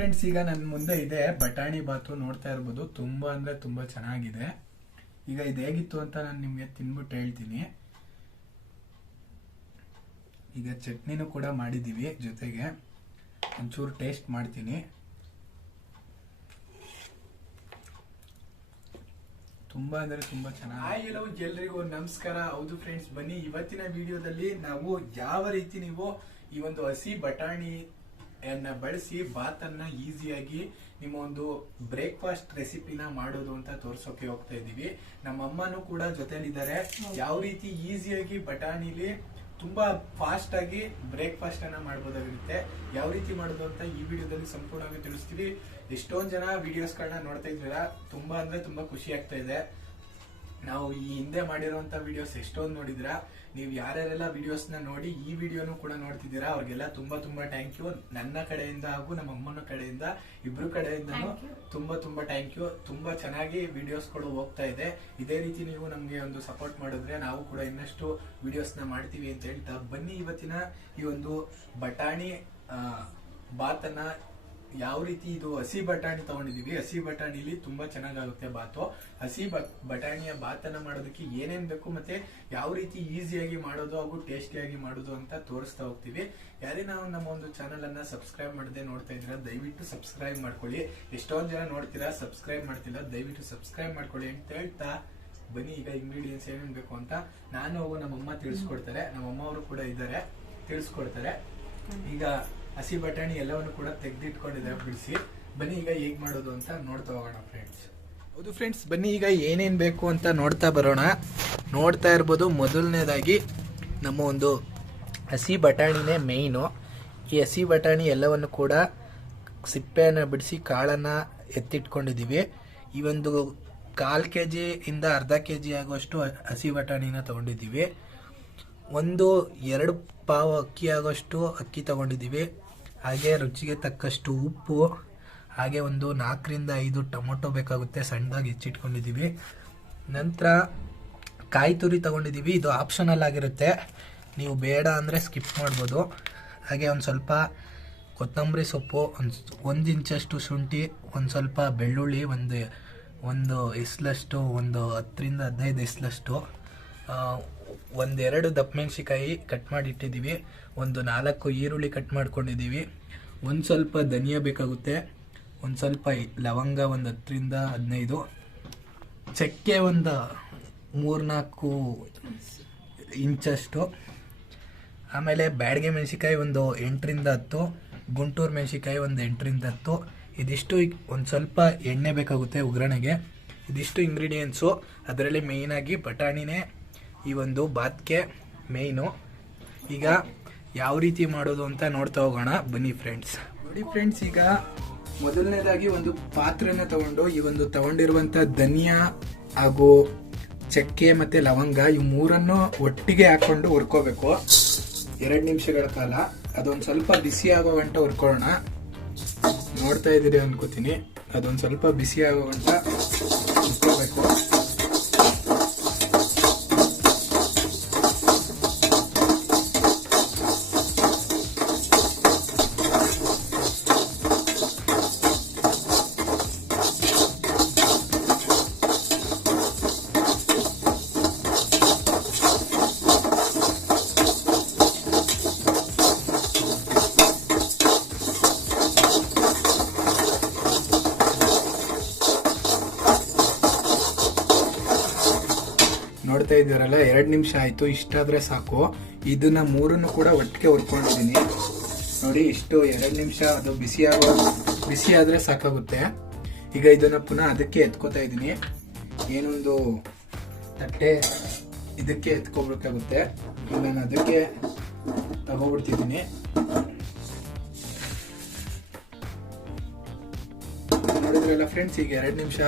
Friends, ಈಗ ನನ್ನ ಮುಂದೆ ಇದೆ ಬಟಾಣಿ ಬಾತು. ನೋಡ್ತಾ ಇರ್ಬೋದು, ತುಂಬಾ ಅಂದ್ರೆ ತುಂಬಾ ಚೆನ್ನಾಗಿದೆ. ಈಗ ಇದು ಹೇಗಿತ್ತು ಅಂತ ನಾನು ನಿಮ್ಗೆ ತಿನ್ಬಿಟ್ಟು ಹೇಳ್ತೀನಿ. ಈಗ ಚಟ್ನಿನೂ ಕೂಡ ಮಾಡಿದೀವಿ, ಜೊತೆಗೆ ಒಂಚೂರು ಟೇಸ್ಟ್ ಮಾಡ್ತೀನಿ. ತುಂಬಾ ಅಂದ್ರೆ ತುಂಬಾ ಚೆನ್ನಾಗಿ. ಹಲೋ ಎಲ್ರಿಗೂ ನಮಸ್ಕಾರ. ಹೌದು ಫ್ರೆಂಡ್ಸ್, ಬನ್ನಿ ಇವತ್ತಿನ ವಿಡಿಯೋದಲ್ಲಿ ನಾವು ಯಾವ ರೀತಿ ನೀವು ಈ ಒಂದು ಹಸಿ ಬಟಾಣಿ ಬಳಸಿ ಬಾತನ್ನ ಈಸಿಯಾಗಿ ನಿಮ್ಮ ಒಂದು ಬ್ರೇಕ್ಫಾಸ್ಟ್ ರೆಸಿಪಿನ ಮಾಡೋದು ಅಂತ ತೋರ್ಸೋಕೆ ಹೋಗ್ತಾ ಇದೀವಿ. ನಮ್ಮ ಅಮ್ಮನೂ ಕೂಡ ಜೊತೆಲಿದ್ದಾರೆ. ಯಾವ ರೀತಿ ಈಸಿಯಾಗಿ ಬಟಾಣಿಲಿ ತುಂಬಾ ಫಾಸ್ಟ್ ಆಗಿ ಬ್ರೇಕ್ಫಾಸ್ಟ್ ಅನ್ನ ಮಾಡಬಹುದಾಗಿರುತ್ತೆ, ಯಾವ ರೀತಿ ಮಾಡೋದು ಅಂತ ಈ ವಿಡಿಯೋದಲ್ಲಿ ಸಂಪೂರ್ಣವಾಗಿ ತಿಳಿಸ್ತೀವಿ. ಎಷ್ಟೊಂದ್ ಜನ ವಿಡಿಯೋಸ್ ಗಳನ್ನ ನೋಡ್ತಾ ಇದ್ದೀರಾ, ತುಂಬಾ ಅಂದ್ರೆ ತುಂಬಾ ಖುಷಿ ಆಗ್ತಾ ಇದೆ. ನಾವು ಈ ಹಿಂದೆ ಮಾಡಿರುವಂತ ವಿಡಿಯೋಸ್ ಎಷ್ಟೊಂದು ನೋಡಿದಿರಾ. ನೀವು ಯಾರ್ಯಾರೆಲ್ಲ ವಿಡಿಯೋಸ್ ನ ನೋಡಿ ಈ ವಿಡಿಯೋನು ಕೂಡ ನೋಡ್ತಿದ್ದೀರಾ, ಅವ್ರಿಗೆಲ್ಲ ತುಂಬಾ ತುಂಬಾ ಥ್ಯಾಂಕ್ ಯು. ನನ್ನ ಕಡೆಯಿಂದ ಹಾಗೂ ನಮ್ಮ ಅಮ್ಮನ ಕಡೆಯಿಂದ, ಇಬ್ರು ಕಡೆಯಿಂದನೂ ತುಂಬಾ ತುಂಬಾ ಥ್ಯಾಂಕ್ ಯು. ತುಂಬಾ ಚೆನ್ನಾಗಿ ವಿಡಿಯೋಸ್ ಗಳು ಹೋಗ್ತಾ ಇದೆ. ಇದೇ ರೀತಿ ನೀವು ನಮ್ಗೆ ಒಂದು ಸಪೋರ್ಟ್ ಮಾಡಿದ್ರೆ ನಾವು ಕೂಡ ಇನ್ನಷ್ಟು ವಿಡಿಯೋಸ್ ನ ಮಾಡ್ತೀವಿ ಅಂತ ಹೇಳ್ತಾ, ಬನ್ನಿ ಇವತ್ತಿನ ಈ ಒಂದು ಬಟಾಣಿ ಬಾತನ್ನ ಯಾವ ರೀತಿ, ಇದು ಹಸಿ ಬಟಾಣಿ ತಗೊಂಡಿದೀವಿ. ಹಸಿ ಬಟಾಣಿಲಿ ತುಂಬಾ ಚೆನ್ನಾಗಾಗುತ್ತೆ ಬಾತು. ಹಸಿ ಬಟಾಣಿಯ ಬಾತನ್ನ ಮಾಡೋದಕ್ಕೆ ಏನೇನ್ ಬೇಕು ಮತ್ತೆ ಯಾವ ರೀತಿ ಈಸಿಯಾಗಿ ಮಾಡೋದು ಹಾಗೂ ಟೇಸ್ಟಿಯಾಗಿ ಮಾಡೋದು ಅಂತ ತೋರಿಸ್ತಾ ಹೋಗ್ತೀವಿ. ಯಾರೇ ನಾವು ನಮ್ಮ ಒಂದು ಚಾನಲ್ ಅನ್ನ ಸಬ್ಸ್ಕ್ರೈಬ್ ಮಾಡದೆ ನೋಡ್ತಾ ಇದ್ದೀರಾ, ದಯವಿಟ್ಟು ಸಬ್ಸ್ಕ್ರೈಬ್ ಮಾಡ್ಕೊಳ್ಳಿ. ಎಷ್ಟೊಂದ್ ಜನ ನೋಡ್ತೀರಾ, ಸಬ್ಸ್ಕ್ರೈಬ್ ಮಾಡ್ತಿಲ್ಲ, ದಯವಿಟ್ಟು ಸಬ್ಸ್ಕ್ರೈಬ್ ಮಾಡ್ಕೊಳ್ಳಿ ಅಂತ ಹೇಳ್ತಾ, ಬನ್ನಿ ಈಗ ಇಂಗ್ರೀಡಿಯೆಂಟ್ಸ್ ಏನೇನ್ ಬೇಕು ಅಂತ ನಾನು ಹೋಗೋ ನಮ್ಮಮ್ಮ ತಿಳಿಸ್ಕೊಡ್ತಾರೆ. ನಮ್ಮಮ್ಮ ಅವರು ಕೂಡ ಇದ್ದಾರೆ, ತಿಳಿಸ್ಕೊಡ್ತಾರೆ. ಈಗ ಹಸಿ ಬಟಾಣಿ ಎಲ್ಲವನ್ನು ಕೂಡ ತೆಗೆದಿಟ್ಕೊಂಡಿದ್ದಾರೆ ಬಿಡಿಸಿ. ಬನ್ನಿ ಈಗ ಹೇಗ್ ಮಾಡೋದು ಅಂತ ನೋಡ್ತಾ ಹೋಗೋಣ ಫ್ರೆಂಡ್ಸ್. ಹೌದು ಫ್ರೆಂಡ್ಸ್, ಬನ್ನಿ ಈಗ ಏನೇನ್ ಬೇಕು ಅಂತ ನೋಡ್ತಾ ಬರೋಣ. ನೋಡ್ತಾ ಇರ್ಬೋದು, ಮೊದಲನೇದಾಗಿ ನಮ್ಮ ಒಂದು ಹಸಿ ಬಟಾಣಿನೇ ಮೇಯ್ನು. ಈ ಹಸಿ ಬಟಾಣಿ ಎಲ್ಲವನ್ನು ಕೂಡ ಸಿಪ್ಪೆಯನ್ನು ಬಿಡಿಸಿ ಕಾಳನ್ನ ಎತ್ತಿಟ್ಕೊಂಡಿದೀವಿ. ಈ ಒಂದು 1/4 kg ಇಂದ ಅರ್ಧ kg ಆಗುವಷ್ಟು ಹಸಿ ಬಟಾಣಿನ ತಗೊಂಡಿದ್ದೀವಿ. 2 ಪಾವು ಅಕ್ಕಿ ಆಗೋಷ್ಟು ಅಕ್ಕಿ ತಗೊಂಡಿದ್ದೀವಿ. ಹಾಗೆ ರುಚಿಗೆ ತಕ್ಕಷ್ಟು ಉಪ್ಪು, ಹಾಗೆ 4 ರಿಂದ 5 ಟೊಮೊಟೊ ಬೇಕಾಗುತ್ತೆ, ಸಣ್ಣದಾಗಿ ಹೆಚ್ಚಿಟ್ಕೊಂಡಿದ್ದೀವಿ. ನಂತರ ಕಾಯಿ ತುರಿ ತಗೊಂಡಿದ್ದೀವಿ. ಇದು ಆಪ್ಷನಲ್ ಆಗಿರುತ್ತೆ, ನೀವು ಬೇಡ ಅಂದರೆ ಸ್ಕಿಪ್ ಮಾಡ್ಬೋದು. ಹಾಗೆ ಒಂದು ಸ್ವಲ್ಪ ಕೊತ್ತಂಬರಿ ಸೊಪ್ಪು, 1 ಇಂಚಷ್ಟು ಶುಂಠಿ, ಒಂದು ಸ್ವಲ್ಪ ಬೆಳ್ಳುಳ್ಳಿ, ಒಂದು ಇಸ್ಲಷ್ಟು, 10 ರಿಂದ 15 ಇಸ್ಲಷ್ಟು, 1-2 ದಪ್ಪ ಮೆಣಸಿಕಾಯಿ ಕಟ್ ಮಾಡಿ ಇಟ್ಟಿದ್ದೀವಿ, 4 ಈರುಳ್ಳಿ ಕಟ್ ಮಾಡ್ಕೊಂಡಿದ್ದೀವಿ, ಒಂದು ಸ್ವಲ್ಪ ಧನಿಯಾ ಬೇಕಾಗುತ್ತೆ, ಒಂದು ಸ್ವಲ್ಪ ಲವಂಗ, 10 ರಿಂದ 15, ಚಕ್ಕೆ 3-4 ಇಂಚಷ್ಟು, ಆಮೇಲೆ ಬ್ಯಾಡಗೆ ಮೆಣಸಿಕಾಯಿ 8 ರಿಂದ 10, ಗುಂಟೂರು ಮೆಣಸಿಕಾಯಿ 8 ರಿಂದ 10. ಇದಿಷ್ಟು ಒಂದು ಸ್ವಲ್ಪ ಎಣ್ಣೆ ಬೇಕಾಗುತ್ತೆ ಒಗ್ಗರಣೆಗೆ. ಇದಿಷ್ಟು ಇಂಗ್ರೀಡಿಯೆಂಟ್ಸು. ಅದರಲ್ಲಿ ಮೇಯ್ನಾಗಿ ಬಟಾಣಿನೇ ಈ ಒಂದು ಬಾತ್ಗೆ ಮೇಯ್ನು. ಈಗ ಯಾವ ರೀತಿ ಮಾಡೋದು ಅಂತ ನೋಡ್ತಾ ಹೋಗೋಣ, ಬನ್ನಿ ಫ್ರೆಂಡ್ಸ್. ನೋಡಿ ಫ್ರೆಂಡ್ಸ್, ಈಗ ಮೊದಲನೇದಾಗಿ ಒಂದು ಪಾತ್ರೆನ ತಗೊಂಡು ಈ ಒಂದು ತಗೊಂಡಿರುವಂತ ಧನಿಯಾ ಹಾಗೂ ಚಕ್ಕೆ ಮತ್ತೆ ಲವಂಗ ಈ 3 ಒಟ್ಟಿಗೆ ಹಾಕೊಂಡು ಹುರ್ಕೋಬೇಕು 2 ನಿಮಿಷಗಳ ಕಾಲ. ಅದೊಂದು ಸ್ವಲ್ಪ ಬಿಸಿ ಆಗೋ ಗಂಟ ಹುರ್ಕೊಳ್ಳೋಣ. ನೋಡ್ತಾ ಇದ್ದೀರಿ ಅನ್ಕೋತೀನಿ, ಅದೊಂದು ಸ್ವಲ್ಪ ಬಿಸಿ ಆಗೋ ಗಂಟ ಹುರ್ಕೋಬೇಕು. ನೋಡ್ತಾ ಇದ್ದೀರಲ್ಲ, 2 ನಿಮಿಷ ಆಯ್ತು. ಇಷ್ಟಾದ್ರೆ ಸಾಕು. ಇದನ್ನ 3 ಕೂಡ ಒಟ್ಟಿಗೆ ಹುರ್ಕೊಂಡಿದ್ದೀನಿ ನೋಡಿ. ಇಷ್ಟು 2 ನಿಮಿಷ ಅದು ಬಿಸಿ ಆದ್ರೆ ಸಾಕಾಗುತ್ತೆ. ಈಗ ಇದನ್ನ ಪುನಃ ಅದಕ್ಕೆ ಎತ್ಕೋತಾ ಇದ್ದೀನಿ. ಏನೊಂದು ತಟ್ಟೆ ಇದಕ್ಕೆ ಎತ್ಕೋಬೇಕಾಗುತ್ತೆ. ಈಗ ನಾನು ಅದಕ್ಕೆ ತಗೋಬಿಡ್ತಿದ್ದೀನಿ. ನೋಡಿದ್ರಲ್ಲ ಫ್ರೆಂಡ್ಸ್, ಈಗ 2 ನಿಮಿಷ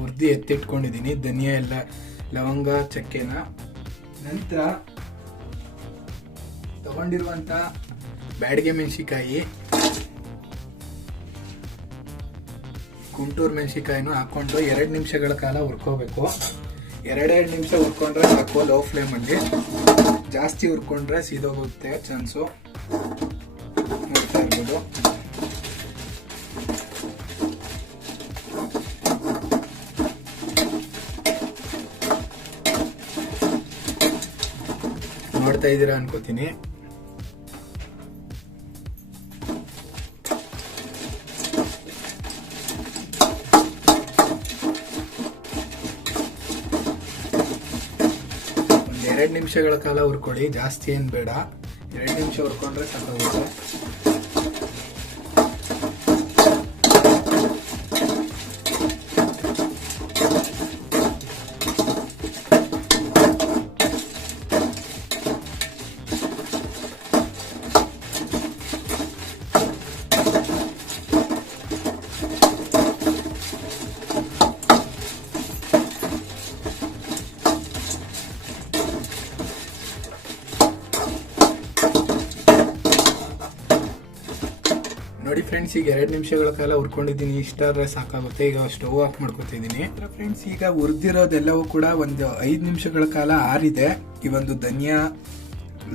ಹುರ್ದಿ ಎತ್ತಿಟ್ಕೊಂಡಿದ್ದೀನಿ ಧನಿಯಾ ಎಲ್ಲ, ಲವಂಗ, ಚಕ್ಕೆನ. ನಂತರ ತಗೊಂಡಿರುವಂತ ಬ್ಯಾಡಗೆ ಮೆಣಸಿಕಾಯಿ, ಗುಂಟೂರು ಮೆಣಸಿಕಾಯಿನೂ ಹಾಕೊಂಡು 2 ನಿಮಿಷಗಳ ಕಾಲ ಹುರ್ಕೋಬೇಕು. 2 ನಿಮಿಷ ಹುರ್ಕೊಂಡ್ರೆ ಸಾಕು, ಲೋ ಫ್ಲೇಮಲ್ಲಿ. ಜಾಸ್ತಿ ಹುರ್ಕೊಂಡ್ರೆ ಸೀದೋಗುತ್ತೆ ಚಾನ್ಸು. ನೋಡ್ತಾ ಇರ್ಬೋದು. ನೋಡ್ತಾ ಇದ್ದೀರಾ ಅನ್ಕೋತೀನಿ. ಒಂದ್ 2 ನಿಮಿಷಗಳ ಕಾಲ ಹುರ್ಕೊಳ್ಳಿ, ಜಾಸ್ತಿ ಏನ್ ಬೇಡ. 2 ನಿಮಿಷ ಹುರ್ಕೊಂಡ್ರೆ ಸಾಕಾಗುತ್ತೆ. ನೋಡಿ ಫ್ರೆಂಡ್ಸ್, ಈಗ 2 ನಿಮಿಷಗಳ ಕಾಲ ಹುರ್ಕೊಂಡಿದ್ದೀನಿ. ಇಷ್ಟಾದ್ರೆ ಸಾಕಾಗುತ್ತೆ. ಈಗ ಸ್ಟವ್ ಆಫ್ ಮಾಡ್ಕೊತಿದ್ದೀನಿ. ಫ್ರೆಂಡ್ಸ್, ಈಗ ಹುರಿದಿರೋದೆಲ್ಲವೂ ಕೂಡ ಒಂದು 5 ನಿಮಿಷಗಳ ಕಾಲ ಆರಿದೆ. ಈ ಒಂದು ಧನಿಯಾ,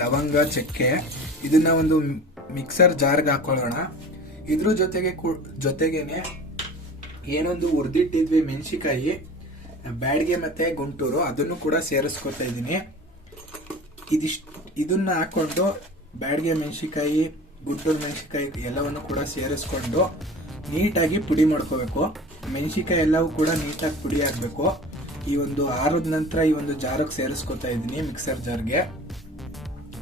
ಲವಂಗ, ಚಕ್ಕೆ ಇದನ್ನ ಒಂದು ಮಿಕ್ಸರ್ ಜಾರ್ಗೆ ಹಾಕೊಳ್ಳೋಣ. ಇದ್ರ ಜೊತೆಗೇನೆ ಏನೊಂದು ಹುರಿದಿಟ್ಟಿದ್ವಿ ಮೆಣಸಿಕಾಯಿ, ಬ್ಯಾಡ್ಗೆ ಮತ್ತೆ ಗುಂಟೂರು, ಅದನ್ನು ಕೂಡ ಸೇರಿಸ್ಕೊತಾ ಇದ್ದೀನಿ. ಇದನ್ನ ಹಾಕೊಂಡು ಬ್ಯಾಡ್ಗೆ ಮೆಣಸಿಕಾಯಿ, ಗುಂಟೂರು ಮೆಣಸಿಕಾಯಿ ಎಲ್ಲವನ್ನು ಕೂಡ ಸೇರಿಸ್ಕೊಂಡು ನೀಟಾಗಿ ಪುಡಿ ಮಾಡ್ಕೋಬೇಕು. ಮೆಣಸಿಕಾಯಿ ಎಲ್ಲವೂ ಕೂಡ ನೀಟಾಗಿ ಪುಡಿ ಆಗಬೇಕು. ಈ ಒಂದು ಆರದ ನಂತರ ಈ ಒಂದು ಜಾರಿಗೆ ಸೇರಿಸ್ಕೊತಾ ಇದ್ದೀನಿ, ಮಿಕ್ಸರ್ ಜಾರ್ಗೆ.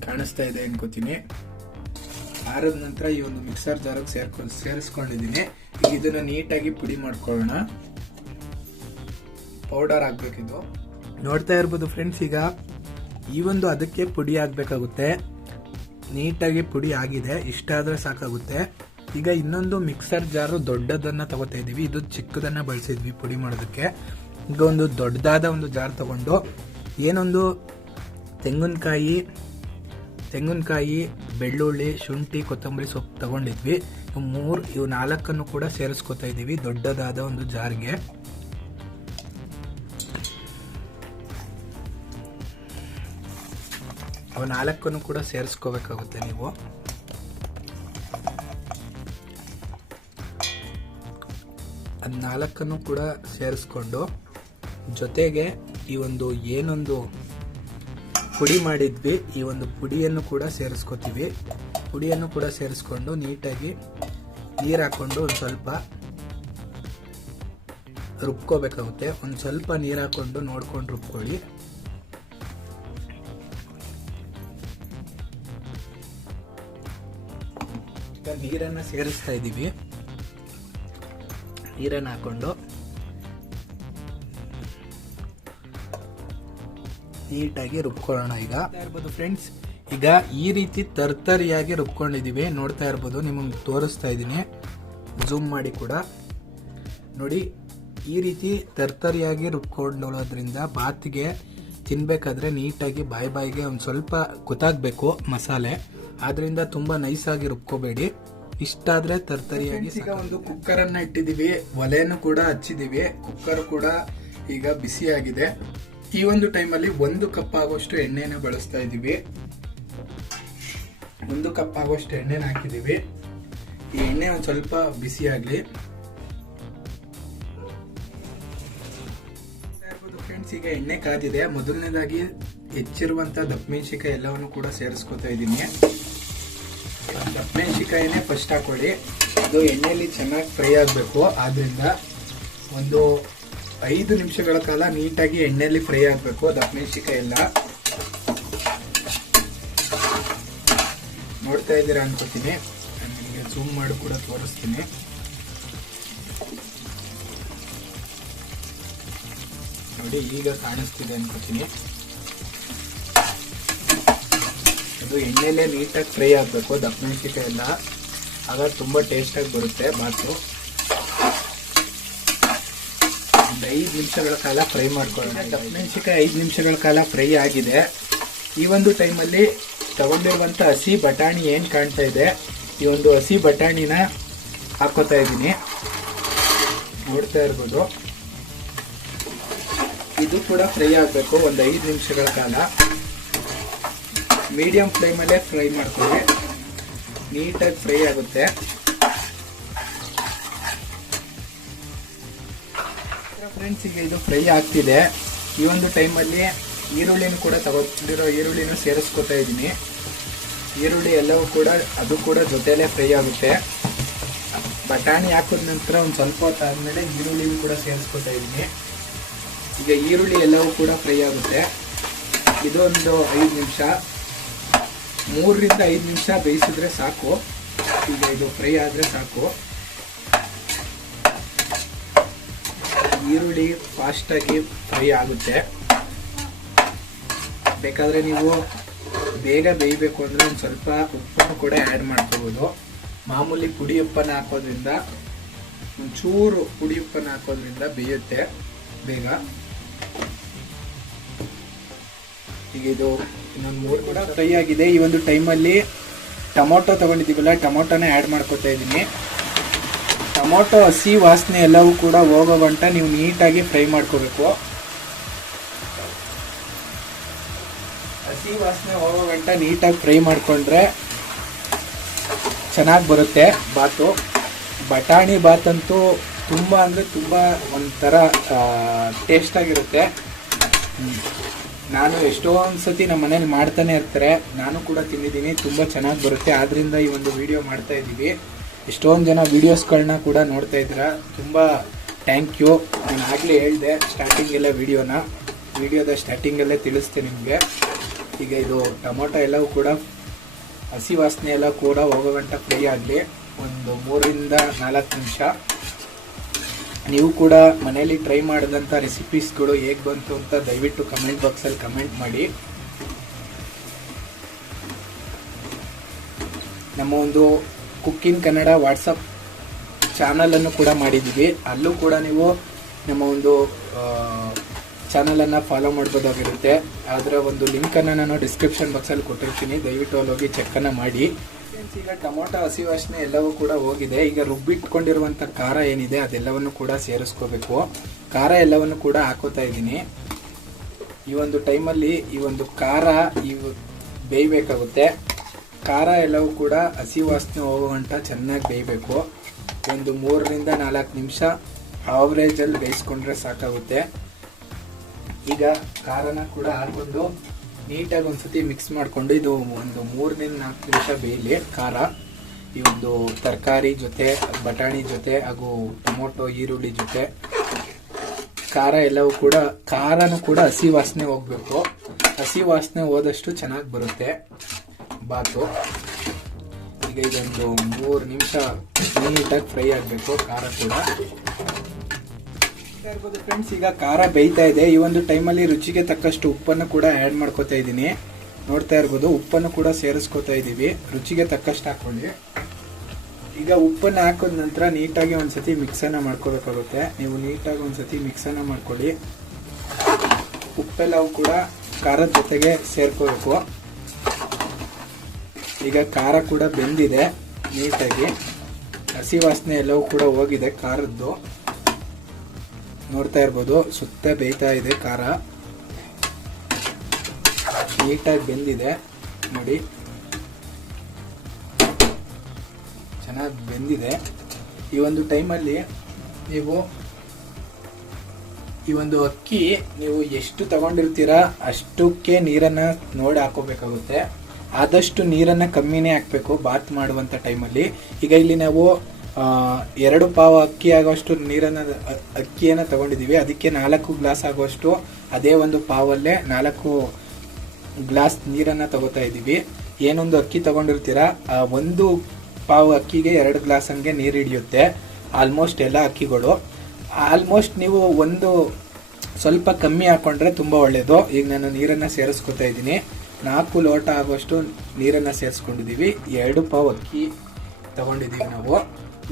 ಕಾಣಿಸ್ತಾ ಇದೆ ಅನ್ಕೋತೀನಿ. ಆರದ ನಂತರ ಈ ಒಂದು ಮಿಕ್ಸರ್ ಜಾರಿಗೆ ಸೇರಿಸ್ಕೊಂಡಿದ್ದೀನಿ. ಈಗ ಇದನ್ನ ನೀಟಾಗಿ ಪುಡಿ ಮಾಡ್ಕೊಳ್ಳೋಣ. ಪೌಡರ್ ಆಗ್ಬೇಕಿದು. ನೋಡ್ತಾ ಇರ್ಬೋದು ಫ್ರೆಂಡ್ಸ್, ಈಗ ಈ ಒಂದು ಅದಕ್ಕೆ ಪುಡಿ ಆಗ್ಬೇಕಾಗುತ್ತೆ. ನೀಟಾಗಿ ಪುಡಿ ಆಗಿದೆ. ಇಷ್ಟಾದ್ರೆ ಸಾಕಾಗುತ್ತೆ. ಈಗ ಇನ್ನೊಂದು ಮಿಕ್ಸರ್ ಜಾರು ದೊಡ್ಡದನ್ನ ತಗೋತಾ ಇದೀವಿ. ಇದು ಚಿಕ್ಕದನ್ನ ಬಳಸಿದ್ವಿ ಪುಡಿ ಮಾಡೋದಕ್ಕೆ. ಈಗ ಒಂದು ದೊಡ್ಡದಾದ ಒಂದು ಜಾರ್ ತಗೊಂಡು ಏನೊಂದು ತೆಂಗಿನಕಾಯಿ, ಬೆಳ್ಳುಳ್ಳಿ, ಶುಂಠಿ, ಕೊತ್ತಂಬರಿ ಸೊಪ್ಪು ತಗೊಂಡಿದ್ವಿ. ಇವು 4 ಕೂಡ ಸೇರಿಸ್ಕೊತಾ ಇದೀವಿ ದೊಡ್ಡದಾದ ಒಂದು ಜಾರ್ಗೆ. ಅವು 4 ಕೂಡ ಸೇರಿಸ್ಕೋಬೇಕಾಗುತ್ತೆ ನೀವು. ಅದ್ 4 ಕೂಡ ಸೇರಿಸ್ಕೊಂಡು ಜೊತೆಗೆ ಈ ಒಂದು ಏನೊಂದು ಪುಡಿ ಮಾಡಿದ್ವಿ, ಈ ಒಂದು ಪುಡಿಯನ್ನು ಕೂಡ ಸೇರಿಸ್ಕೋತೀವಿ. ಪುಡಿಯನ್ನು ಕೂಡ ಸೇರಿಸ್ಕೊಂಡು ನೀಟಾಗಿ ನೀರು ಹಾಕೊಂಡು ಒಂದು ಸ್ವಲ್ಪ ರುಬ್ಕೋಬೇಕಾಗುತ್ತೆ. ಒಂದು ಸ್ವಲ್ಪ ನೀರು ಹಾಕೊಂಡು ನೋಡ್ಕೊಂಡು ರುಬ್ಕೊಳ್ಳಿ. ನೀರನ್ನ ಸೇರಿಸ್ತಾ ಇದ್ದೀವಿ. ನೀರನ್ನು ಹಾಕೊಂಡು ನೀಟಾಗಿ ರುಬ್ಕೊಳ್ಳೋಣ. ಈಗ ಇರ್ಬೋದು ಫ್ರೆಂಡ್ಸ್, ಈಗ ಈ ರೀತಿ ತರ್ತರಿಯಾಗಿ ರುಬ್ಕೊಂಡಿದೀವಿ. ನೋಡ್ತಾ ಇರ್ಬೋದು, ನಿಮಗೆ ತೋರಿಸ್ತಾ ಇದ್ದೀನಿ ಜೂಮ್ ಮಾಡಿ ಕೂಡ ನೋಡಿ. ಈ ರೀತಿ ತರ್ತರಿಯಾಗಿ ರುಬ್ಕೊಂಡೋದ್ರಿಂದ ಬಾತಿಗೆ ತಿನ್ಬೇಕಾದ್ರೆ ನೀಟಾಗಿ ಬಾಯಿಗೆ ಒಂದು ಸ್ವಲ್ಪ ಗೊತ್ತಾಗಬೇಕು ಮಸಾಲೆ. ಆದ್ರಿಂದ ತುಂಬಾ ನೈಸ್ ಆಗಿ ರುಬ್ಕೋಬೇಡಿ. ಇಷ್ಟಾದ್ರೆ ತರ್ತರಿಯಾಗಿ. ಈಗ ಒಂದು ಕುಕ್ಕರ್ ಅನ್ನ ಇಟ್ಟಿದೀವಿ, ಒಲೆಯನ್ನು ಕೂಡ ಹಚ್ಚಿದೀವಿ. ಕುಕ್ಕರ್ ಕೂಡ ಈಗ ಬಿಸಿ ಆಗಿದೆ. ಈ ಒಂದು ಟೈಮಲ್ಲಿ 1 ಕಪ್ ಆಗುವಷ್ಟು ಎಣ್ಣೆನ ಬಳಸ್ತಾ ಇದೀವಿ. 1 ಕಪ್ ಆಗುವಷ್ಟು ಎಣ್ಣೆನ ಹಾಕಿದೀವಿ. ಈ ಎಣ್ಣೆ ಒಂದು ಸ್ವಲ್ಪ ಬಿಸಿ ಆಗ್ಲಿ. ಫ್ರೆಂಡ್ಸ್, ಈಗ ಎಣ್ಣೆ ಕಾದಿದೆ. ಮೊದಲನೇದಾಗಿ ಹೆಚ್ಚಿರುವಂತ ದಪ್ಪಮೆಣಸಿಕಾಯಿ ಎಲ್ಲವನ್ನು ಕೂಡ ಸೇರಿಸ್ಕೊತಾ ಇದ್ದೀನಿ. ದಪ್ಪಮೆಣಸಿಕಾಯಿನೇ ಫಸ್ಟ್ ಹಾಕೊಳ್ಳಿ. ಅದು ಎಣ್ಣೆಯಲ್ಲಿ ಚೆನ್ನಾಗಿ ಫ್ರೈ ಆಗಬೇಕು. ಆದ್ರಿಂದ ಒಂದು 5 ನಿಮಿಷಗಳ ಕಾಲ ನೀಟಾಗಿ ಎಣ್ಣೆಯಲ್ಲಿ ಫ್ರೈ ಆಗಬೇಕು ದಪ್ಪಮೆಣಸಿಕಾಯಿ ಎಲ್ಲ. ನೋಡ್ತಾ ಇದ್ದೀರಾ ಅನ್ಕೋತೀನಿ. ನಾನು ನಿಮಗೆ ಜೂಮ್ ಮಾಡಿ ಕೂಡ ತೋರಿಸ್ತೀನಿ. ನೋಡಿ, ಈಗ ಕಾಣಿಸ್ತಿದೆ ಅನ್ಕೋತೀನಿ. ಅದು ಎಣ್ಣೆಲೆ ನೀಟಾಗಿ ಫ್ರೈ ಆಗಬೇಕು ದಪ್ಪಮೆಣಸಿಕಾಯಿ ಎಲ್ಲ. ಆಗ ತುಂಬಾ ಟೇಸ್ಟ್ ಆಗಿ ಬರುತ್ತೆ ಬಾತು. ಒಂದು 5 ನಿಮಿಷಗಳ ಕಾಲ ಫ್ರೈ ಮಾಡ್ಕೊಳ್ಳೋಣ. ದಪ್ಪಮೆಣಸಿಕಾಯಿ 5 ನಿಮಿಷಗಳ ಕಾಲ ಫ್ರೈ ಆಗಿದೆ. ಈ ಒಂದು ಟೈಮಲ್ಲಿ ತಗೊಂಡಿರುವಂತ ಹಸಿ ಬಟಾಣಿ ಏನ್ ಕಾಣ್ತಾ ಇದೆ, ಈ ಒಂದು ಹಸಿ ಬಟಾಣಿನ ಹಾಕೋತಾ ಇದ್ದೀನಿ. ನೋಡ್ತಾ ಇರ್ಬೋದು, ಇದು ಕೂಡ ಫ್ರೈ ಆಗಬೇಕು ಒಂದು 5 ನಿಮಿಷಗಳ ಕಾಲ. ಮೀಡಿಯಂ ಫ್ಲೇಮಲ್ಲೇ ಫ್ರೈ ಮಾಡ್ಕೊಳ್ಳಿ, ನೀಟಾಗಿ ಫ್ರೈ ಆಗುತ್ತೆ. ಫ್ರೆಂಡ್ಸ್, ಈಗ ಇದು ಫ್ರೈ ಆಗ್ತಿದೆ. ಈ ಒಂದು ಟೈಮಲ್ಲಿ ಈರುಳ್ಳಿನೂ ಕೂಡ ತಗೊಂಡಿರೋ ಈರುಳ್ಳಿನೂ ಸೇರಿಸ್ಕೊತಾ ಇದ್ದೀನಿ. ಈರುಳ್ಳಿ ಎಲ್ಲವೂ ಕೂಡ ಅದು ಕೂಡ ಜೊತೆಲೇ ಫ್ರೈ ಆಗುತ್ತೆ. ಬಟಾಣಿ ಹಾಕಿದ ನಂತರ ಒಂದು ಸ್ವಲ್ಪ ಹೊತ್ತು ಆದಮೇಲೆ ಈರುಳ್ಳಿನೂ ಕೂಡ ಸೇರಿಸ್ಕೊತಾ ಇದ್ದೀನಿ. ಈಗ ಈರುಳ್ಳಿ ಎಲ್ಲವೂ ಕೂಡ ಫ್ರೈ ಆಗುತ್ತೆ. ಇದೊಂದು 5 ನಿಮಿಷ, 3 ರಿಂದ 5 ನಿಮಿಷ ಬೇಯಿಸಿದ್ರೆ ಸಾಕು. ಈಗ ಇದು ಫ್ರೈ ಆದರೆ ಸಾಕು. ಈರುಳ್ಳಿ ಫಾಸ್ಟಾಗಿ ಫ್ರೈ ಆಗುತ್ತೆ. ಬೇಕಾದರೆ ನೀವು ಬೇಗ ಬೇಯಬೇಕು ಅಂದರೆ ಒಂದು ಸ್ವಲ್ಪ ಉಪ್ಪನ್ನು ಕೂಡ ಆ್ಯಡ್ ಮಾಡ್ಕೋಬೋದು. ಮಾಮೂಲಿ ಪುಡಿ ಉಪ್ಪನ್ನು ಹಾಕೋದ್ರಿಂದ, ಒಂಚೂರು ಪುಡಿ ಉಪ್ಪನ್ನು ಹಾಕೋದ್ರಿಂದ ಬೇಯುತ್ತೆ ಬೇಗ. ಈಗ ಇದು ಇನ್ನೊಂದು 3 ಕೂಡ ಫ್ರೈ ಆಗಿದೆ. ಈ ಒಂದು ಟೈಮಲ್ಲಿ ಟೊಮೊಟೊ ತೊಗೊಂಡಿದ್ದೀವಲ್ಲ, ಟೊಮೊಟೊನ ಆ್ಯಡ್ ಮಾಡ್ಕೊತಾ ಇದ್ದೀನಿ. ಟೊಮೊಟೊ ಹಸಿ ವಾಸನೆ ಎಲ್ಲವೂ ಕೂಡ ಹೋಗೋ ಗಂಟ ನೀವು ನೀಟಾಗಿ ಫ್ರೈ ಮಾಡ್ಕೋಬೇಕು. ಹಸಿ ವಾಸನೆ ಹೋಗೋ ಗಂಟ ನೀಟಾಗಿ ಫ್ರೈ ಮಾಡಿಕೊಂಡ್ರೆ ಚೆನ್ನಾಗಿ ಬರುತ್ತೆ ಬಾತು. ಬಟಾಣಿ ಬಾತಂತೂ ತುಂಬ ಅಂದರೆ ತುಂಬ ಒಂಥರ ಟೇಸ್ಟಾಗಿರುತ್ತೆ. ನಾನು ಎಷ್ಟೊಂದು ಸತಿ ನಮ್ಮ ಮನೇಲಿ ಮಾಡ್ತಾನೆ ಇರ್ತಾರೆ, ನಾನು ಕೂಡ ತಿಂದಿದ್ದೀನಿ, ತುಂಬ ಚೆನ್ನಾಗಿ ಬರುತ್ತೆ. ಆದ್ದರಿಂದ ಈ ಒಂದು ವಿಡಿಯೋ ಮಾಡ್ತಾ ಇದ್ದೀವಿ. ಎಷ್ಟೊಂದು ಜನ ವೀಡಿಯೋಸ್ಗಳನ್ನ ಕೂಡ ನೋಡ್ತಾ ಇದ್ದೀರಾ, ತುಂಬ ಥ್ಯಾಂಕ್ ಯು. ನಾನು ಆಗಲೇ ಹೇಳಿದೆ ಸ್ಟಾರ್ಟಿಂಗೆಲ್ಲ ವಿಡಿಯೋದ ಸ್ಟಾರ್ಟಿಂಗಲ್ಲೇ ತಿಳಿಸ್ತೆ ನಿಮಗೆ. ಈಗ ಇದು ಟೊಮೊಟೊ ಎಲ್ಲವೂ ಕೂಡ ಹಸಿ ವಾಸನೆ ಎಲ್ಲ ಕೂಡ ಹೋಗೋ ಗಂಟ ಫ್ರೈ ಆಗಲಿ. ಒಂದು 3 ರಿಂದ 4 ನಿಮಿಷ. ನೀವು ಕೂಡ ಮನೇಲಿ ಟ್ರೈ ಮಾಡಿದಂಥ ರೆಸಿಪೀಸ್ಗಳು ಹೇಗೆ ಬಂತು ಅಂತ ದಯವಿಟ್ಟು ಕಮೆಂಟ್ ಬಾಕ್ಸಲ್ಲಿ ಕಮೆಂಟ್ ಮಾಡಿ. ನಮ್ಮ ಒಂದು ಕುಕ್ಕಿಂಗ್ ಕನ್ನಡ ವಾಟ್ಸಪ್ ಚಾನಲನ್ನು ಕೂಡ ಮಾಡಿದ್ದೀವಿ. ಅಲ್ಲೂ ಕೂಡ ನೀವು ನಮ್ಮ ಒಂದು ಚಾನಲನ್ನು ಫಾಲೋ ಮಾಡ್ಬೋದಾಗಿರುತ್ತೆ. ಅದರ ಒಂದು ಲಿಂಕನ್ನು ನಾನು ಡಿಸ್ಕ್ರಿಪ್ಷನ್ ಬಾಕ್ಸಲ್ಲಿ ಕೊಟ್ಟಿರ್ತೀನಿ, ದಯವಿಟ್ಟು ಅಲ್ಲಿ ಹೋಗಿ ಚೆಕ್ಕನ್ನು ಮಾಡಿ. ಈಗ ಟೊಮೊಟೊ ಹಸಿ ವಾಸನೆ ಎಲ್ಲವೂ ಕೂಡ ಹೋಗಿದೆ. ಈಗ ರುಬ್ಬಿಟ್ಕೊಂಡಿರುವಂಥ ಖಾರ ಏನಿದೆ ಅದೆಲ್ಲವನ್ನು ಕೂಡ ಸೇರಿಸ್ಕೋಬೇಕು. ಖಾರ ಎಲ್ಲವನ್ನು ಕೂಡ ಹಾಕೋತಾ ಇದ್ದೀನಿ. ಈ ಒಂದು ಟೈಮಲ್ಲಿ ಈ ಒಂದು ಖಾರ ಬೇಯಬೇಕಾಗುತ್ತೆ. ಖಾರ ಎಲ್ಲವೂ ಕೂಡ ಹಸಿ ವಾಸನೆ ಹೋಗೋ ಗಂಟ ಚೆನ್ನಾಗಿ ಬೇಯಬೇಕು. ಒಂದು 3 ರಿಂದ 4 ನಿಮಿಷ ಆವ್ರೇಜಲ್ಲಿ ಬೇಯಿಸ್ಕೊಂಡ್ರೆ ಸಾಕಾಗುತ್ತೆ. ಈಗ ಖಾರನ ಕೂಡ ಹಾಕೊಂಡು ನೀಟಾಗಿ ಒಂದ್ಸತಿ ಮಿಕ್ಸ್ ಮಾಡಿಕೊಂಡು ಇದು ಒಂದು 3 ರಿಂದ 4 ನಿಮಿಷ ಬೇಯಲಿ ಖಾರ. ಈ ಒಂದು ತರಕಾರಿ ಜೊತೆ, ಬಟಾಣಿ ಜೊತೆ ಹಾಗೂ ಟೊಮೊಟೊ ಈರುಳ್ಳಿ ಜೊತೆ ಖಾರ ಎಲ್ಲವೂ ಕೂಡ, ಖಾರನೂ ಕೂಡ ಹಸಿ ವಾಸನೆ ಹೋಗಬೇಕು. ಹಸಿ ವಾಸನೆ ಹೋದಷ್ಟು ಚೆನ್ನಾಗಿ ಬರುತ್ತೆ ಬಾತು. ಈಗ ಇದೊಂದು 3 ನಿಮಿಷ ನೀಟಾಗಿ ಫ್ರೈ ಆಗಬೇಕು ಖಾರ ಕೂಡ. ಇರ್ಬೋದು ಫ್ರೆಂಡ್ಸ್, ಈಗ ಖಾರ ಬೇಯ್ತಾ ಇದೆ. ಈ ಒಂದು ಟೈಮಲ್ಲಿ ರುಚಿಗೆ ತಕ್ಕಷ್ಟು ಉಪ್ಪನ್ನು ಕೂಡ ಆ್ಯಡ್ ಮಾಡ್ಕೋತಾ ಇದ್ದೀನಿ. ನೋಡ್ತಾ ಇರ್ಬೋದು, ಉಪ್ಪನ್ನು ಕೂಡ ಸೇರಿಸ್ಕೋತಾ ಇದ್ದೀವಿ. ರುಚಿಗೆ ತಕ್ಕಷ್ಟು ಹಾಕೊಳ್ಳಿ. ಈಗ ಉಪ್ಪನ್ನು ಹಾಕಿದ ನಂತರ ನೀಟಾಗಿ ಒಂದ್ಸತಿ ಮಿಕ್ಸನ್ನು ಮಾಡ್ಕೋಬೇಕಾಗುತ್ತೆ. ನೀವು ನೀಟಾಗಿ ಒಂದ್ಸತಿ ಮಿಕ್ಸನ್ನು ಮಾಡ್ಕೊಳ್ಳಿ. ಉಪ್ಪೆಲ್ಲವೂ ಕೂಡ ಖಾರದ ಜೊತೆಗೆ ಸೇರ್ಕೋಬೇಕು. ಈಗ ಖಾರ ಕೂಡ ಬೆಂದಿದೆ ನೀಟಾಗಿ, ಹಸಿ ವಾಸನೆ ಎಲ್ಲವೂ ಕೂಡ ಹೋಗಿದೆ ಖಾರದ್ದು. ನೋಡ್ತಾ ಇರ್ಬೋದು, ಸುತ್ತ ಬೇಯ್ತಾ ಇದೆ ಖಾರ, ನೀಟಾಗಿ ಬೆಂದಿದೆ ನೋಡಿ, ಚೆನ್ನಾಗಿ ಬೆಂದಿದೆ. ಈ ಒಂದು ಟೈಮಲ್ಲಿ ನೀವು ಈ ಒಂದು ಅಕ್ಕಿ ನೀವು ಎಷ್ಟು ತಗೊಂಡಿರ್ತೀರಾ ಅಷ್ಟಕ್ಕೆ ನೀರನ್ನು ನೋಡಿ ಹಾಕೋಬೇಕಾಗುತ್ತೆ. ಆದಷ್ಟು ನೀರನ್ನು ಕಮ್ಮಿನೇ ಹಾಕಬೇಕು ಬಾತ್ ಮಾಡುವಂಥ ಟೈಮಲ್ಲಿ. ಈಗ ಇಲ್ಲಿ ನಾವು 2 ಪಾವ ಅಕ್ಕಿ ಆಗುವಷ್ಟು ಅಕ್ಕಿಯನ್ನು ತಗೊಂಡಿದ್ದೀವಿ. ಅದಕ್ಕೆ 4 ಗ್ಲಾಸ್ ಆಗುವಷ್ಟು ಅದೇ ಒಂದು ಪಾವಲ್ಲೇ 4 ಗ್ಲಾಸ್ ನೀರನ್ನು ತಗೋತಾ ಇದ್ದೀವಿ. ಏನೊಂದು ಅಕ್ಕಿ ತಗೊಂಡಿರ್ತೀರಾ ಆ 1 ಪಾವ್ ಅಕ್ಕಿಗೆ 2 ಗ್ಲಾಸ್ ಹಂಗೆ ನೀರು ಹಿಡಿಯುತ್ತೆ ಆಲ್ಮೋಸ್ಟ್ ಎಲ್ಲ ಅಕ್ಕಿಗಳು. ಆಲ್ಮೋಸ್ಟ್ ನೀವು ಒಂದು ಸ್ವಲ್ಪ ಕಮ್ಮಿ ಹಾಕೊಂಡ್ರೆ ತುಂಬ ಒಳ್ಳೆಯದು. ಈಗ ನಾನು ನೀರನ್ನು ಸೇರಿಸ್ಕೊತಾ ಇದ್ದೀನಿ. 4 ಲೋಟ ಆಗುವಷ್ಟು ನೀರನ್ನು ಸೇರಿಸ್ಕೊಂಡಿದ್ದೀವಿ. 2 ಪಾವ್ ಅಕ್ಕಿ ತಗೊಂಡಿದ್ದೀವಿ ನಾವು.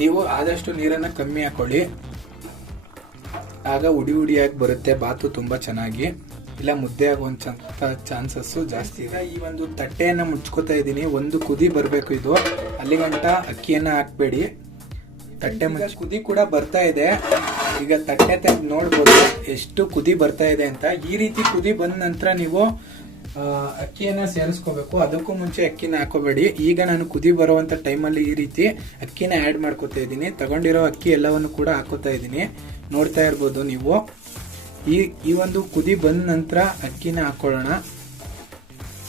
ನೀವು ಆದಷ್ಟು ನೀರನ್ನು ಕಮ್ಮಿ ಹಾಕೊಳ್ಳಿ, ಆಗ ಉಡಿ ಉಡಿಯಾಗಿ ಬರುತ್ತೆ ಬಾತು ತುಂಬ ಚೆನ್ನಾಗಿ. ಇಲ್ಲ ಮುದ್ದೆ ಆಗುವಂಥ ಚಾನ್ಸಸ್ಸು ಜಾಸ್ತಿ ಇದೆ. ಈ ಒಂದು ತಟ್ಟೆಯನ್ನು ಮುಚ್ಕೋತಾ ಇದ್ದೀನಿ. ಒಂದು ಕುದಿ ಬರಬೇಕು. ಇದು ಅಲ್ಲಿಗಂಟ ಅಕ್ಕಿಯನ್ನು ಹಾಕಬೇಡಿ. ತಟ್ಟೆ ಕುದಿ ಕೂಡ ಬರ್ತಾ ಇದೆ. ಈಗ ತಟ್ಟೆ ತೆಗೆದು ನೋಡ್ಬೋದು ಎಷ್ಟು ಕುದಿ ಬರ್ತಾ ಇದೆ ಅಂತ. ಈ ರೀತಿ ಕುದಿ ಬಂದ ನಂತರ ನೀವು ಅಕ್ಕಿಯನ್ನ ಸೇರಿಸ್ಕೋಬೇಕು. ಅದಕ್ಕೂ ಮುಂಚೆ ಅಕ್ಕಿನ ಹಾಕೋಬೇಡಿ. ಈಗ ನಾನು ಕುದಿ ಬರುವಂತ ಟೈಮಲ್ಲಿ ಈ ರೀತಿ ಅಕ್ಕಿನ ಆ್ಯಡ್ ಮಾಡ್ಕೋತಾ ಇದ್ದೀನಿ. ತಗೊಂಡಿರೋ ಅಕ್ಕಿ ಎಲ್ಲವನ್ನು ಕೂಡ ಹಾಕೋತಾ ಇದ್ದೀನಿ. ನೋಡ್ತಾ ಇರ್ಬೋದು ನೀವು. ಈ ಒಂದು ಕುದಿ ಬಂದ ನಂತರ ಅಕ್ಕಿನ ಹಾಕೊಳ್ಳೋಣ.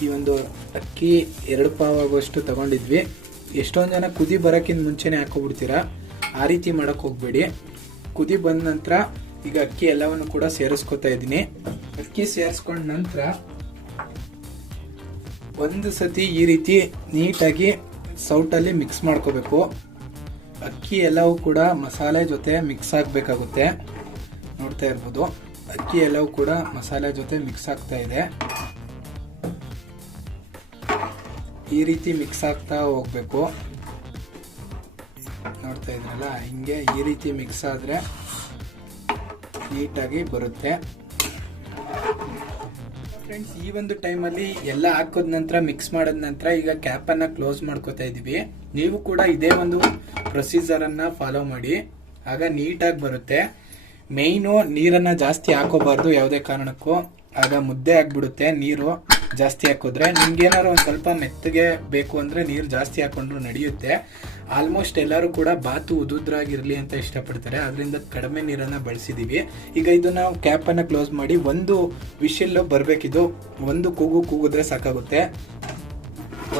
ಈ ಒಂದು ಅಕ್ಕಿ 2 ಪಾವ್ ಆಗುವಷ್ಟು ತಗೊಂಡಿದ್ವಿ. ಎಷ್ಟೊಂದು ಜನ ಕುದಿ ಬರೋಕ್ಕಿಂತ ಮುಂಚೆನೆ ಹಾಕೋಬಿಡ್ತೀರಾ, ಆ ರೀತಿ ಮಾಡಕ್ ಹೋಗ್ಬೇಡಿ. ಕುದಿ ಬಂದ ನಂತರ ಈಗ ಅಕ್ಕಿ ಎಲ್ಲವನ್ನು ಕೂಡ ಸೇರಿಸ್ಕೊತಾ ಇದ್ದೀನಿ. ಅಕ್ಕಿ ಸೇರಿಸ್ಕೊಂಡ ನಂತರ ಒಂದು ಸತಿ ಈ ರೀತಿ ನೀಟಾಗಿ ಸೌಟಲ್ಲಿ ಮಿಕ್ಸ್ ಮಾಡ್ಕೋಬೇಕು. ಅಕ್ಕಿ ಎಲ್ಲವೂ ಕೂಡ ಮಸಾಲೆ ಜೊತೆ ಮಿಕ್ಸ್ ಆಗಬೇಕಾಗುತ್ತೆ. ನೋಡ್ತಾ ಇರ್ಬೋದು, ಅಕ್ಕಿ ಎಲ್ಲವೂ ಕೂಡ ಮಸಾಲೆ ಜೊತೆ ಮಿಕ್ಸ್ ಆಗ್ತಾ ಇದೆ. ಈ ರೀತಿ ಮಿಕ್ಸ್ ಆಗ್ತಾ ಹೋಗ್ಬೇಕು. ನೋಡ್ತಾ ಇದ್ರಲ್ಲ, ಹಿಂಗೆ ಈ ರೀತಿ ಮಿಕ್ಸ್ ಆದ್ರೆ ನೀಟಾಗಿ ಬರುತ್ತೆ. ಫ್ರೆಂಡ್ಸ್, ಈ ಒಂದು ಟೈಮಲ್ಲಿ ಎಲ್ಲ ಹಾಕೋದ್ ನಂತರ ಮಿಕ್ಸ್ ಮಾಡಿದ ನಂತರ ಈಗ ಕ್ಯಾಪ್ ಅನ್ನ ಕ್ಲೋಸ್ ಮಾಡ್ಕೋತಾ ಇದೀವಿ. ನೀವು ಕೂಡ ಇದೇ ಒಂದು ಪ್ರೊಸೀಜರ್ ಅನ್ನ ಫಾಲೋ ಮಾಡಿ, ಆಗ ನೀಟಾಗಿ ಬರುತ್ತೆ. ಮೇಯ್ನು ನೀರನ್ನ ಜಾಸ್ತಿ ಹಾಕೋಬಾರ್ದು ಯಾವುದೇ ಕಾರಣಕ್ಕೂ, ಆಗ ಮುದ್ದೆ ಆಗ್ಬಿಡುತ್ತೆ. ನೀರು ಜಾಸ್ತಿ ಹಾಕಿದ್ರೆ ನಿಮ್ಗೆ ಏನಾದ್ರು ಒಂದು ಸ್ವಲ್ಪ ಮೆತ್ತಗೆ ಬೇಕು ಅಂದ್ರೆ ನೀರು ಜಾಸ್ತಿ ಹಾಕೊಂಡ್ರು ನಡೆಯುತ್ತೆ. ಆಲ್ಮೋಸ್ಟ್ ಎಲ್ಲರೂ ಕೂಡ ಬಾತು ಉದುದ್ರಾಗಿರ್ಲಿ ಅಂತ ಇಷ್ಟಪಡ್ತಾರೆ, ಅದರಿಂದ ಕಡಿಮೆ ನೀರನ್ನ ಬಳಸಿದೀವಿ. ಈಗ ಇದನ್ನ ಕ್ಯಾಪ್ ಅನ್ನ ಕ್ಲೋಸ್ ಮಾಡಿ ಒಂದು ವಿಶಿಲ್ ಬರ್ಬೇಕಿದು. ಒಂದು ಕೂಗು ಕೂಗಿದ್ರೆ ಸಾಕಾಗುತ್ತೆ.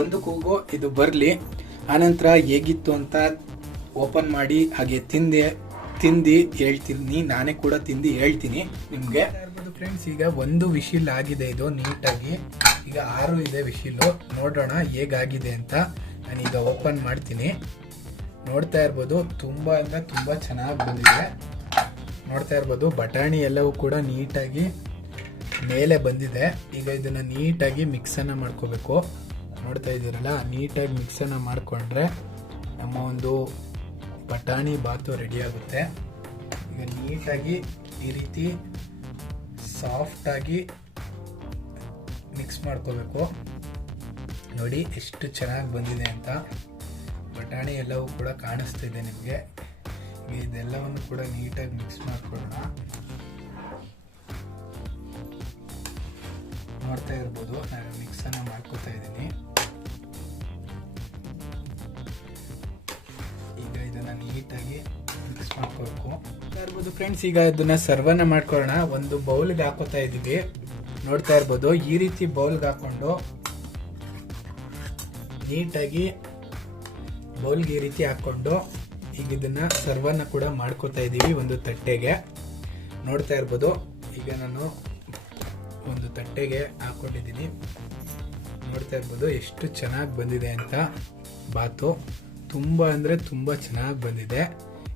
ಒಂದು ಕೂಗು ಇದು ಬರ್ಲಿ, ಆನಂತರ ಹೇಗಿತ್ತು ಅಂತ ಓಪನ್ ಮಾಡಿ ಹಾಗೆ ತಿಂದು ಹೇಳ್ತೀನಿ. ನಾನೇ ಕೂಡ ತಿಂದು ಹೇಳ್ತೀನಿ ನಿಮ್ಗೆ. ಫ್ರೆಂಡ್ಸ್, ಈಗ ಒಂದು ವಿಶಿಲ್ ಆಗಿದೆ ಇದು ನೀಟಾಗಿ. ಈಗ 6 ಇದೆ ವಿಶಿಲ್. ನೋಡೋಣ ಹೇಗಾಗಿದೆ ಅಂತ. ನಾನು ಈಗ ಓಪನ್ ಮಾಡ್ತೀನಿ. ನೋಡ್ತಾ ಇರ್ಬೋದು, ತುಂಬಾ ಅಂದ್ರೆ ತುಂಬಾ ಚೆನ್ನಾಗಿ ಬಂದಿದೆ. ನೋಡ್ತಾ ಇರ್ಬೋದು, ಬಟಾಣಿ ಎಲ್ಲವೂ ಕೂಡ ನೀಟಾಗಿ ಮೇಲೆ ಬಂದಿದೆ. ಈಗ ಇದನ್ನ ನೀಟಾಗಿ ಮಿಕ್ಸನ್ನ ಮಾಡ್ಕೋಬೇಕು. ನೋಡ್ತಾ ಇದ್ದೀರಲ್ಲ, ನೀಟಾಗಿ ಮಿಕ್ಸನ್ನ ಮಾಡ್ಕೊಂಡ್ರೆ ನಮ್ಮ ಒಂದು ಬಟಾಣಿ ಬಾತು ರೆಡಿ ಆಗುತ್ತೆ. ಈಗ ನೀಟಾಗಿ ಈ ರೀತಿ ಸಾಫ್ಟಾಗಿ ಮಿಕ್ಸ್ ಮಾಡ್ಕೋಬೇಕು. ನೋಡಿ ಎಷ್ಟು ಚೆನ್ನಾಗಿ ಬಂದಿದೆ ಅಂತ. ಬಟಾಣಿ ಎಲ್ಲವೂ ಕೂಡ ಕಾಣಿಸ್ತಿದೆ ನಿಮಗೆ. ಇದೆಲ್ಲವನ್ನು ಕೂಡ ನೀಟಾಗಿ ಮಿಕ್ಸ್ ಮಾಡ್ಕೊಳ್ಳೋಣ. ನೋಡ್ತಾ ಇರ್ಬೋದು, ನಾನು ಮಿಕ್ಸನ್ನು ಮಾಡ್ಕೋತಾ ಇದ್ದೀನಿ. ಈಗ ಇದನ್ನ ನೀಟಾಗಿ ಮಿಕ್ಸ್ ಮಾಡ್ಕೋಬೇಕು. ಇರ್ಬೋದು ಫ್ರೆಂಡ್ಸ್, ಈಗ ಇದನ್ನ ಸರ್ವನ್ನ ಮಾಡ್ಕೊಳ್ಳೋಣ. ಒಂದು ಬೌಲ್ಗೆ ಹಾಕೋತಾ ಇದೀವಿ. ನೋಡ್ತಾ ಇರ್ಬೋದು, ಈ ರೀತಿ ಬೌಲ್ಗೆ ಹಾಕೊಂಡು ನೀಟಾಗಿ ಬೌಲ್ಗೆ ಈ ರೀತಿ ಹಾಕೊಂಡು ಈಗ ಇದನ್ನ ಸರ್ವನ್ನ ಕೂಡ ಮಾಡ್ಕೋತಾ ಇದೀವಿ ಒಂದು ತಟ್ಟೆಗೆ. ನೋಡ್ತಾ ಇರ್ಬೋದು, ಈಗ ನಾನು ಒಂದು ತಟ್ಟೆಗೆ ಹಾಕೊಂಡಿದ್ದೀನಿ. ನೋಡ್ತಾ ಇರ್ಬೋದು ಎಷ್ಟು ಚೆನ್ನಾಗಿ ಬಂದಿದೆ ಅಂತ ಬಾತು. ತುಂಬಾ ಅಂದ್ರೆ ತುಂಬಾ ಚೆನ್ನಾಗಿ ಬಂದಿದೆ.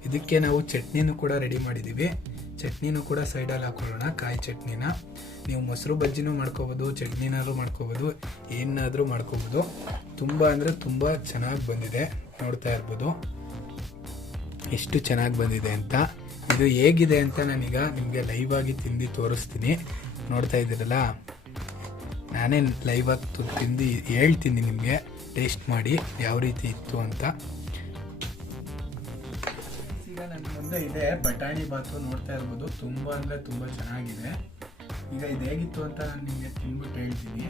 ಇದಕ್ಕೆ ನಾವು ಚಟ್ನಿನೂ ಕೂಡ ರೆಡಿ ಮಾಡಿದ್ದೀವಿ. ಚಟ್ನಿನೂ ಕೂಡ ಸೈಡಲ್ಲಿ ಹಾಕೊಳ್ಳೋಣ, ಕಾಯಿ ಚಟ್ನಿನ. ನೀವು ಮೊಸರು ಬಜ್ಜಿನೂ ಮಾಡ್ಕೋಬೋದು, ಚಟ್ನಿನಾದ್ರೂ ಮಾಡ್ಕೋಬೋದು, ಏನಾದರೂ ಮಾಡ್ಕೋಬೋದು. ತುಂಬ ಅಂದರೆ ತುಂಬ ಚೆನ್ನಾಗಿ ಬಂದಿದೆ. ನೋಡ್ತಾ ಇರ್ಬೋದು ಎಷ್ಟು ಚೆನ್ನಾಗಿ ಬಂದಿದೆ ಅಂತ. ಇದು ಹೇಗಿದೆ ಅಂತ ನಾನೀಗ ನಿಮಗೆ ಲೈವ್ ಆಗಿ ತಿಂದು ತೋರಿಸ್ತೀನಿ. ನೋಡ್ತಾ ಇದ್ದೀರಲ್ಲ, ನಾನೇ ಲೈವ್ ಆಗಿ ತಿಂದು ಹೇಳ್ತೀನಿ ನಿಮಗೆ, ಟೇಸ್ಟ್ ಮಾಡಿ ಯಾವ ರೀತಿ ಇತ್ತು ಅಂತ. ಈಗ ನನ್ನ ಮುಂದೆ ಇದೆ ಬಟಾಣಿ ಬಾತು. ನೋಡ್ತಾ ಇರ್ಬೋದು, ತುಂಬ ಅಂದರೆ ತುಂಬ ಚೆನ್ನಾಗಿದೆ. ಈಗ ಇದು ಹೇಗಿತ್ತು ಅಂತ ನಾನು ನಿಮಗೆ ತಿಂದ್ಬಿಟ್ಟು ಹೇಳ್ತೀನಿ.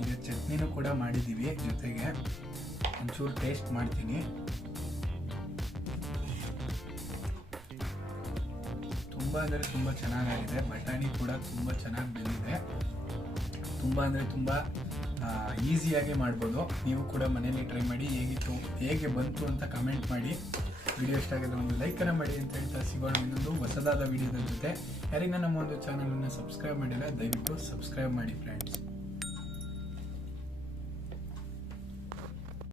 ಈಗ ಚಟ್ನಿನೂ ಕೂಡ ಮಾಡಿದ್ದೀವಿ, ಜೊತೆಗೆ ಒಂಚೂರು ಟೇಸ್ಟ್ ಮಾಡ್ತೀನಿ. ತುಂಬ ಅಂದರೆ ತುಂಬ ಚೆನ್ನಾಗಿದೆ. ಬಟಾಣಿ ಕೂಡ ತುಂಬ ಚೆನ್ನಾಗಿ ಬೆಂದಿದೆ. ತುಂಬ ಅಂದರೆ ತುಂಬ ಈಸಿಯಾಗಿ ಮಾಡ್ಬೋದು. ನೀವು ಕೂಡ ಮನೆಯಲ್ಲಿ ಟ್ರೈ ಮಾಡಿ, ಹೇಗೆ ಬಂತು ಅಂತ ಕಮೆಂಟ್ ಮಾಡಿ. ವಿಡಿಯೋ ಇಷ್ಟ ಆಗಿದ್ರೆ ಒಂದು ಲೈಕನ್ನು ಮಾಡಿ ಅಂತ ಹೇಳ್ತಾ ಸಿಗೋಣ ಇನ್ನೊಂದು ಹೊಸದಾದ ವಿಡಿಯೋದ ಜೊತೆ. ಯಾರಿಗ ನಮ್ಮ ಒಂದು ಚಾನಲನ್ನು ಸಬ್ಸ್ಕ್ರೈಬ್ ಮಾಡಿಲ್ಲ, ದಯವಿಟ್ಟು ಸಬ್ಸ್ಕ್ರೈಬ್ ಮಾಡಿ ಫ್ರೆಂಡ್ಸ್.